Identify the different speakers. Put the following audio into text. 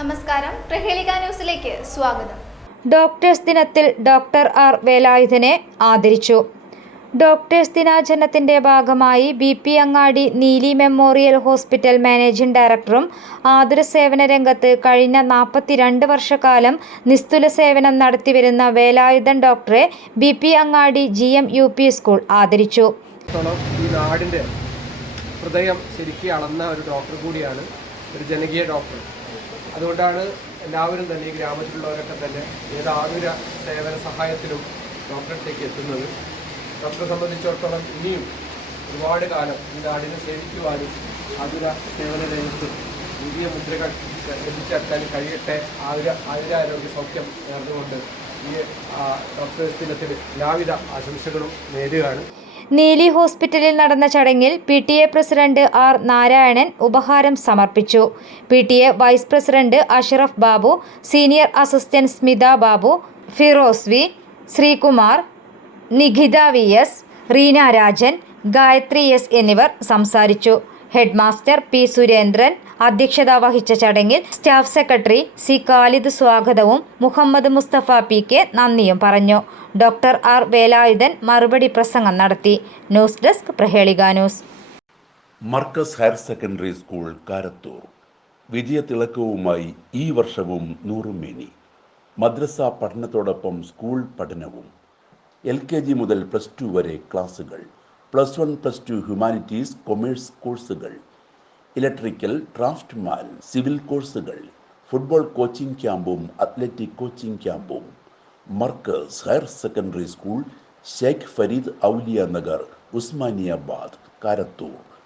Speaker 1: നമസ്കാരം. പ്രഹേളിക ന്യൂസിലേക്ക് സ്വാഗതം.
Speaker 2: ഡോക്ടേഴ്സ് ദിനത്തിൽ ഡോക്ടർ ആർ വേലായുധനെ ആദരിച്ചു. ഡോക്ടേഴ്സ് ദിനാചരണത്തിന്റെ ഭാഗമായി ബി പി അങ്ങാടി നീലി മെമ്മോറിയൽ ഹോസ്പിറ്റൽ മാനേജിംഗ് ഡയറക്ടറും ആതുര സേവന രംഗത്ത് കഴിഞ്ഞ നാൽപ്പത്തിരണ്ട് വർഷക്കാലം നിസ്തുല സേവനം നടത്തിവരുന്ന വേലായുധൻ ഡോക്ടറെ B P Angadi G M U P school ആദരിച്ചു.
Speaker 3: ഈ നാടിന്റെ ഹൃദയം ശരിക്കും അളന്ന ഒരു ഡോക്ടർ കൂടിയാണ് ഒരു ജനകീയ ഡോക്ടർ. അതുകൊണ്ടാണ് എല്ലാവരും തന്നെ ഈ ഗ്രാമത്തിലുള്ളവരൊക്കെ തന്നെ ഏത് ആതുര സേവന സഹായത്തിലും ഡോക്ടറടുത്തേക്ക് എത്തുന്നത്. ഡോക്ടറെ സംബന്ധിച്ചിടത്തോളം ഇനിയും ഒരുപാട് കാലം ഈ നാടിനെ സേവിക്കുവാനും ആതുര സേവന രംഗത്ത് പുതിയ മുദ്രകൾ എത്തിച്ചേർക്കാൻ കഴിയട്ടെ. ആതുര ആതുരാരോഗ്യ സൗഖ്യം നേർന്നുകൊണ്ട് ഈ ഡോക്ടർ ദിനത്തിൽ എല്ലാവിധ ആശംസകളും നേരുകയാണ്.
Speaker 2: നീലി ഹോസ്പിറ്റലിൽ നടന്ന ചടങ്ങിൽ P T A president R Narayanan ഉപഹാരം സമർപ്പിച്ചു. P T A vice president Ashraf Babu senior assistant Smitha Babu Firoz V Sreekumar Nikhitha V S Reena Rajan Gayathri S എന്നിവർ സംസാരിച്ചു. ഹെഡ് മാസ്റ്റർ പി സുരേന്ദ്രൻ അധ്യക്ഷത വഹിച്ച ചടങ്ങിൽ സ്റ്റാഫ് സെക്രട്ടറി സി ഖാലിദ് സ്വാഗതവും Muhammad Mustafa P K നന്ദിയും പറഞ്ഞു. ഡോക്ടർ ആർ വേലായുധൻ മറുപടി പ്രസംഗം നടത്തി. News desk Prahelika news.
Speaker 4: Markaz higher secondary school Karathur. വിജയത്തിളക്കവുമായി ഈ വർഷവും നൂറുമേനി. മദ്രസ പഠനത്തോടൊപ്പം സ്കൂൾ പഠനവും. എൽ കെ ജി മുതൽ പ്ലസ് ടു വരെ ക്ലാസുകൾ. Plus one plus two humanities commerce കോഴ്സുകൾ ഇലക്ട്രിക്കൽ ഡ്രാഫ്റ്റ്മാൻ സിവിൽ കോഴ്സുകൾ ഫുട്ബോൾ കോച്ചിംഗ് ക്യാമ്പും അത്ലറ്റിക് കോച്ചിംഗ് ക്യാമ്പും Markaz higher secondary school Sheikh Fareed Auliya Nagar Usmanabad Karathur.